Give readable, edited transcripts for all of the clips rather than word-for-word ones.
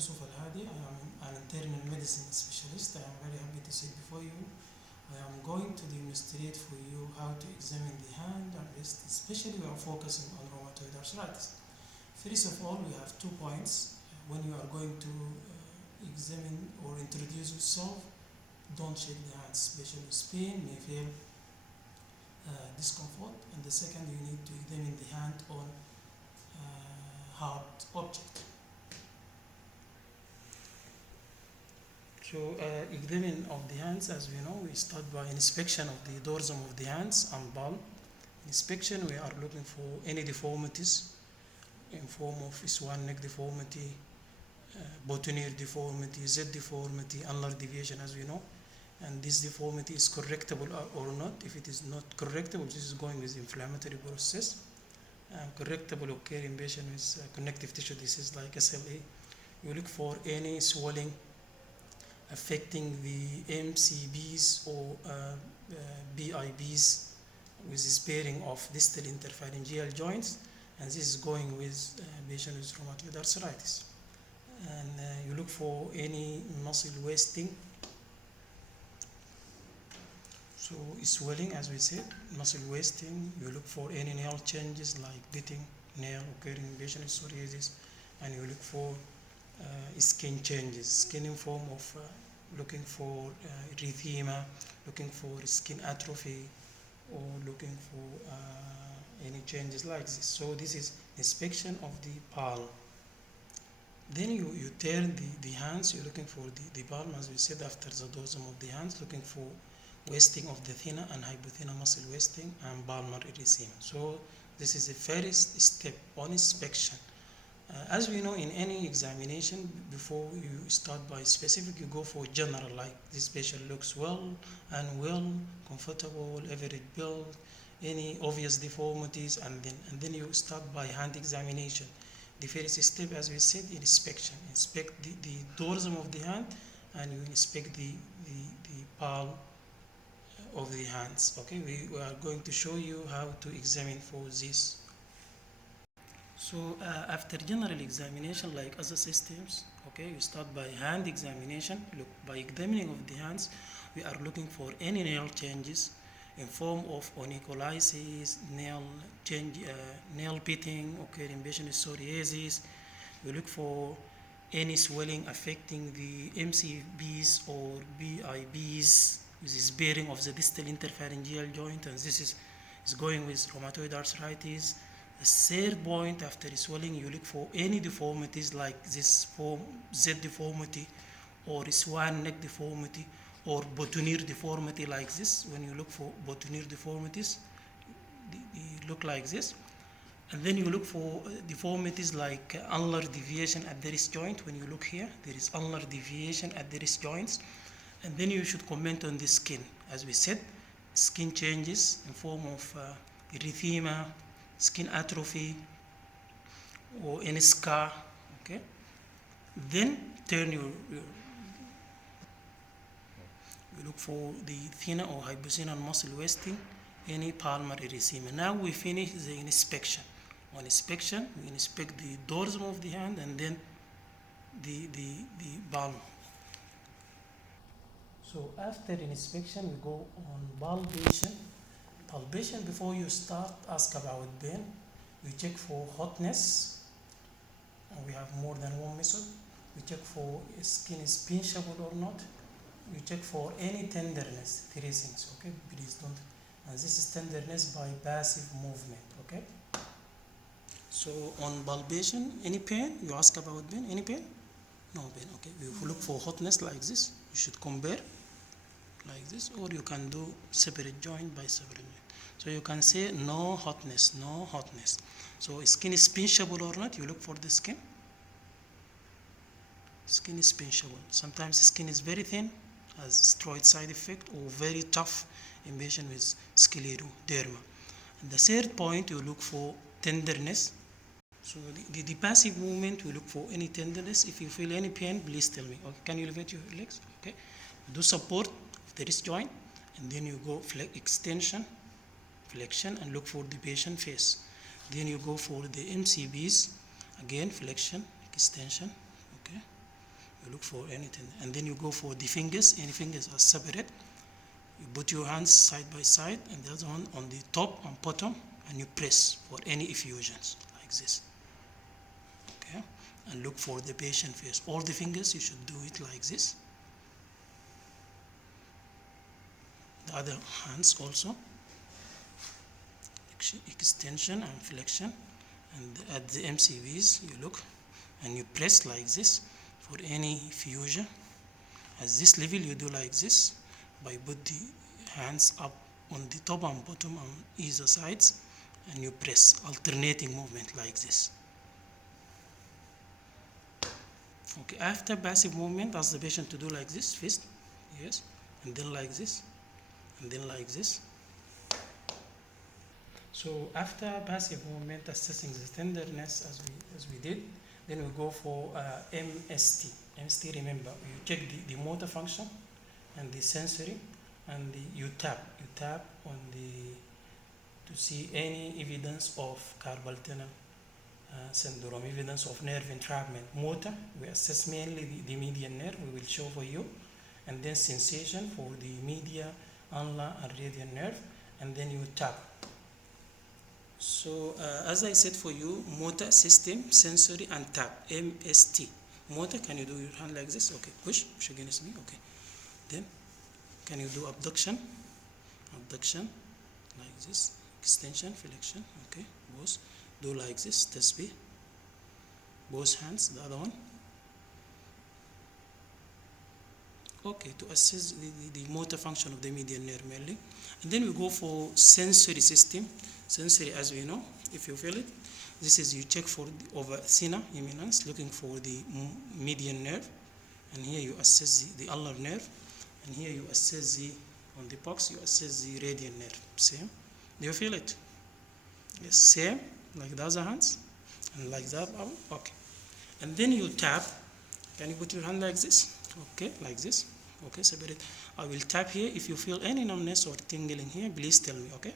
Yusuf Al-Hadi. I am an internal medicine specialist. I am very happy to sit before you. I am going to demonstrate for you how to examine the hand and wrist, especially we are focusing on rheumatoid arthritis. First of all, we have 2 points. When you are going to examine or introduce yourself, don't shake the hand, especially with pain, may feel discomfort. And the second, you need to examine the hand on hard object. So examining of the hands, as we know, we start by inspection of the dorsum of the hands and palm. Inspection, we are looking for any deformities in form of swan neck deformity, boutonniere deformity, Z deformity, ulnar deviation, as we know. And this deformity is correctable or not. If it is not correctable, this is going with inflammatory process. Correctable occur in patient with connective tissue disease like SLA. You look for any swelling affecting the MCBs or BIBs with sparing of distal interphalangeal joints, and this is going with patient with rheumatoid arthritis. And you look for any muscle wasting. So swelling, as we said, muscle wasting. You look for any nail changes like biting nail occurring in patient with psoriasis, and you look for skin changes, skin in form of looking for erythema, looking for skin atrophy, or looking for any changes like this. So this is inspection of the palm. Then you turn the hands, you're looking for the palm, as we said, after the dorsum of the hands, looking for wasting of the thenar and hypothenar muscle wasting and palmar erythema. So this is the first step on inspection. As we know, in any examination, before you start by specific, you go for general, like this patient looks well, unwell, comfortable, average build, any obvious deformities, and then you start by hand examination. The first step, as we said, inspection. Inspect the dorsum of the hand, and you inspect the palm of the hands. Okay, we are going to show you how to examine for this. So after general examination, like other systems, okay, you start by hand examination. Look, by examining of the hands, we are looking for any nail changes in form of onycholysis, nail change, nail pitting occurring in patient with psoriasis. We look for any swelling affecting the MCBs or BIBs with this bearing of the distal interphalangeal joint, and this is going with rheumatoid arthritis. The third point, after swelling, you look for any deformities like this form Z deformity or swan neck deformity or boutonniere deformity like this. When you look for boutonniere deformities, they look like this. And then you look for deformities like ulnar deviation at the wrist joint. When you look here, there is ulnar deviation at the wrist joints. And then you should comment on the skin. As we said, skin changes in form of erythema, skin atrophy, or any scar. Okay. Then turn you look for the thenar or hypothenar muscle wasting, any palmar erythema. Now we finish the inspection. On inspection, we inspect the dorsum of the hand and then the palm. So after inspection, we go on palpation. Palpation, before you start, ask about pain. We check for hotness. And we have more than one method. We check for skin is pinchable or not. We check for any tenderness, 3 things, okay? Please don't. And this is tenderness by passive movement, okay? So on palpation, any pain? You ask about pain, any pain? No pain, okay? If you look for hotness like this, you should compare like this, or you can do separate joint by separate joint. So you can say no hotness, no hotness. So skin is pinchable or not, you look for the skin. Skin is pinchable. Sometimes skin is very thin, has steroid side effect, or very tough in patient with scleroderma. And the third point, you look for tenderness. So the passive movement, we look for any tenderness. If you feel any pain, please tell me. Okay, can you elevate your legs? Okay. Do support of the wrist joint, and then you go extension, flexion, and look for the patient face. Then you go for the MCBs, again flexion, extension. Okay. You look for anything, and then you go for the fingers. Any fingers are separate. You put your hands side by side, and the other one on the top and bottom, and you press for any effusions like this. Okay, and look for the patient face. All the fingers you should do it like this. The other hands also, extension and flexion, and at the MCVs you look and you press like this for any fusion. At this level you do like this by put the hands up on the top and bottom on either sides, and you press alternating movement like this. Okay, after passive movement, ask the patient to do like this first, yes, and then like this, and then like this. So after passive movement, assessing the tenderness as we did, then we go for MST. MST, remember, you check the motor function and the sensory, and you tap on to see any evidence of carpal tunnel syndrome, evidence of nerve entrapment. Motor, we assess mainly the median nerve, we will show for you, and then sensation for the media, ulnar, and radial nerve, and then you tap. So as I said for you, motor, system, sensory, and tap, MST. Motor, can you do your hand like this? Okay, push against me, okay. Then, can you do abduction, like this, extension, flexion, okay, both. Do like this, tasbih, both hands, the other one. Okay, to assess the motor function of the median nerve mainly. And then we go for sensory system. Sensory, as we know, if you feel it, this is you check for the over thinner eminence, looking for the median nerve, and here you assess the ulnar nerve, and here you assess on the box you assess the radial nerve. Same. Do you feel it? Yes, same, like the other hands, and like that. Okay. And then you tap. Can you put your hand like this? Okay, like this. Okay, separate. I will tap here. If you feel any numbness or tingling here, please tell me, okay?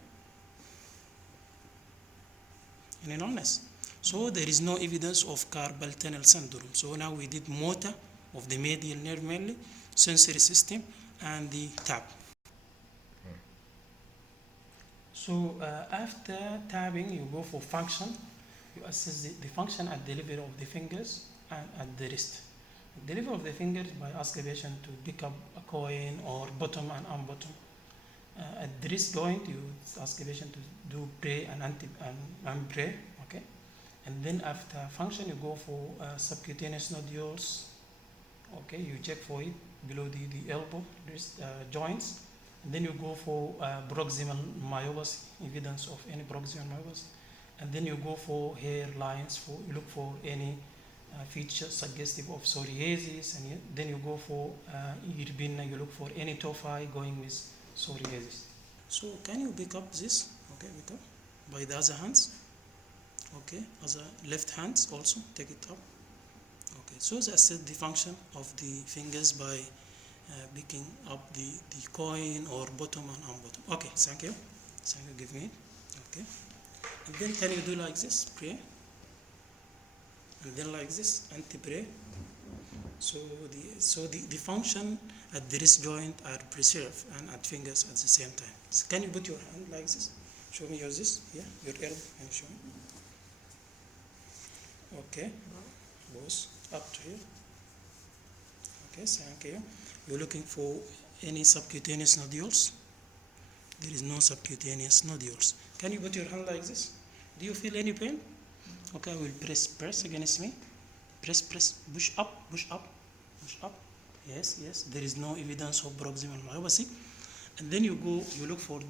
Any numbness? So there is no evidence of carpal tunnel syndrome. So now we did motor of the medial nerve mainly, sensory system, and the tap. So after tapping, you go for function. You assess the function at the level of the fingers and at the wrist. The level of the fingers by ask the patient to pick up a coin or bottom and unbottom. At the wrist joint, you ask the patient to do pray and pray, okay? And then after function, you go for subcutaneous nodules, okay? You check for it below the elbow, wrist joints. And then you go for proximal myopathy, evidence of any proximal myopathy. And then you go for hair lines, you look for any feature suggestive of psoriasis, and then you go for ear pinna, you look for any tophi going with psoriasis. So can you pick up this? Okay, pick up by the other hands. Okay, other left hands also take it up. Okay, so that's the function of the fingers by picking up the coin or bottom and unbottom. Okay, thank you. Give me it. Okay, and then can you do like this? Pray. And then like this, anti-pray. So the function at the wrist joint are preserved and at fingers at the same time. So can you put your hand like this? Show me your elbow and show me. Okay, both up to here. Okay, thank you. You're looking for any subcutaneous nodules? There is no subcutaneous nodules. Can you put your hand like this? Do you feel any pain? Okay, I will press against me. Press, push up. Yes, there is no evidence of proximal myopathy. And then you look for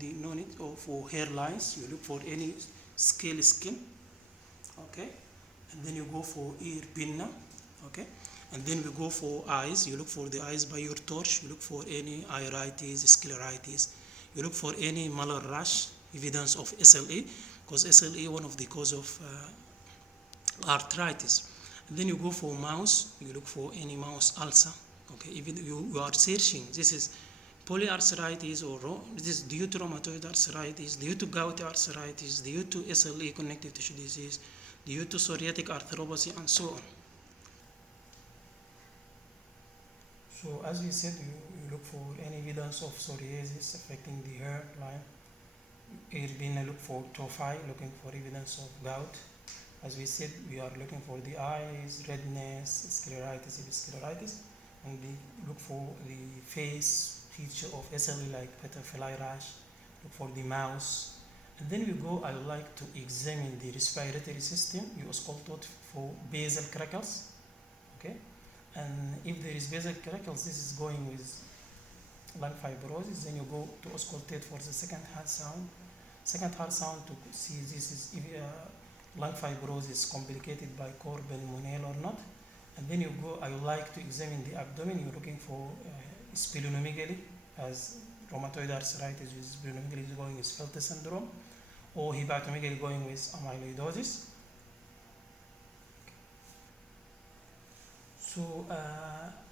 for hair lines, you look for any scale skin. Okay, and then you go for ear pinna. Okay, and then we go for eyes, you look for the eyes by your torch, you look for any iritis, scleritis, you look for any malar rash, evidence of SLE, because SLE one of the cause of arthritis. And then you go for mouse, you look for any mouse ulcer. Okay, even you are searching, this is polyarthritis or this is due to rheumatoid arthritis, due to gouty arthritis, due to SLE connective tissue disease, due to psoriatic arthropathy, and so on. So as we said, you look for any evidence of psoriasis affecting the hairline. You're look for tophi, looking for evidence of gout. As we said, we are looking for the eyes, redness, scleritis, scleritis, and we look for the face feature of SLE like butterfly rash. Look for the mouth, and then we go. I would like to examine the respiratory system. You auscultate for basal crackles, okay, and if there is basal crackles, this is going with lung fibrosis. Then you go to auscultate for the second heart sound. Second heart sound to see this is if lung fibrosis complicated by core pneumonia or not. And then you go, I would like to examine the abdomen. You're looking for splenomegaly, as rheumatoid arthritis with splenomegaly is going with Felte syndrome, or hepatomegaly going with amyloidosis. So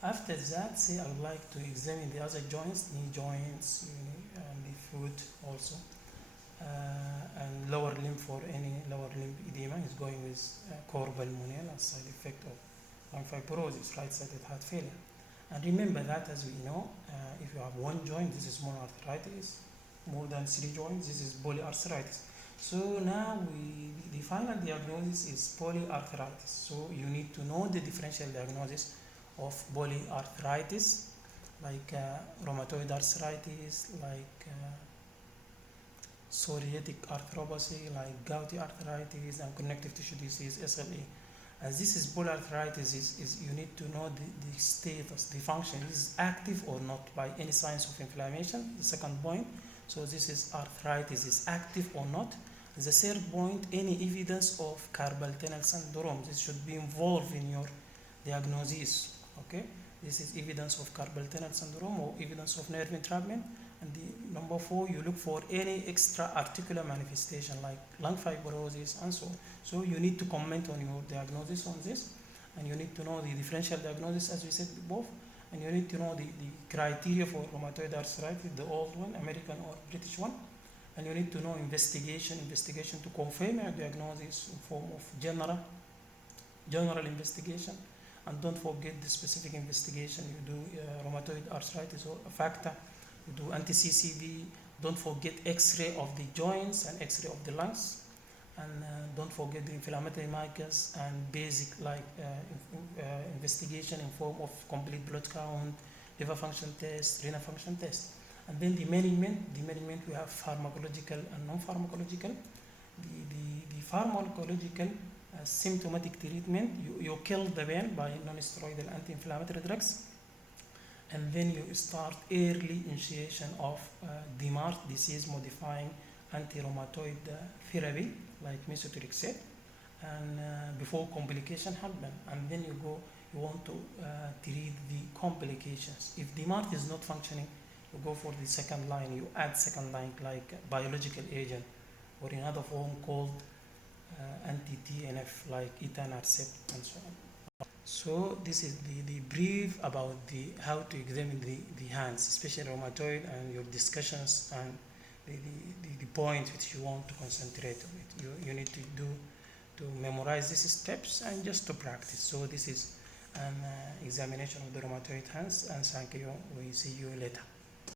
after that, say I would like to examine the other joints, knee joints, and the foot also. And lower limb for any lower limb edema is going with core pneumonia as side effect of lung fibrosis, right-sided heart failure. And remember that, as we know, if you have one joint, this is monoarthritis. More than 3 joints, this is polyarthritis. So now the final diagnosis is polyarthritis. So you need to know the differential diagnosis of polyarthritis, like rheumatoid arthritis, like psoriatic arthropathy, like gouty arthritis, and connective tissue disease, SLE. As this is polyarthritis, is you need to know the status, the function, is active or not by any signs of inflammation, the second point. So this is arthritis, is active or not. The third point, any evidence of carpal tunnel syndrome. This should be involved in your diagnosis, okay? This is evidence of carpal tunnel syndrome or evidence of nerve entrapment. And the number 4, you look for any extra articular manifestation like lung fibrosis and so on. So you need to comment on your diagnosis on this, and you need to know the differential diagnosis, as we said above, and you need to know the criteria for rheumatoid arthritis, the old one, American or British one, and you need to know investigation to confirm your diagnosis in form of general investigation, and don't forget the specific investigation. You do rheumatoid arthritis or a factor. You do anti-CCD, don't forget X-ray of the joints and X-ray of the lungs, and don't forget the inflammatory markers and basic like investigation in form of complete blood count, liver function test, renal function test. And then the management we have pharmacological and non-pharmacological. The pharmacological symptomatic treatment, you kill the pain by non-steroidal anti-inflammatory drugs. And then you start early initiation of DMARD, disease modifying anti-rheumatoid therapy like methotrexate, and before complication happen. And then you want to treat the complications. If DMARD is not functioning, you go for the second line. You add second line like biological agent, or in another form called anti-TNF like etanercept and so on. So this is the brief about how to examine the hands, especially rheumatoid, and your discussions and the point which you want to concentrate on it. You need to memorize these steps and just to practice. So this is an examination of the rheumatoid hands, and thank you. We see you later.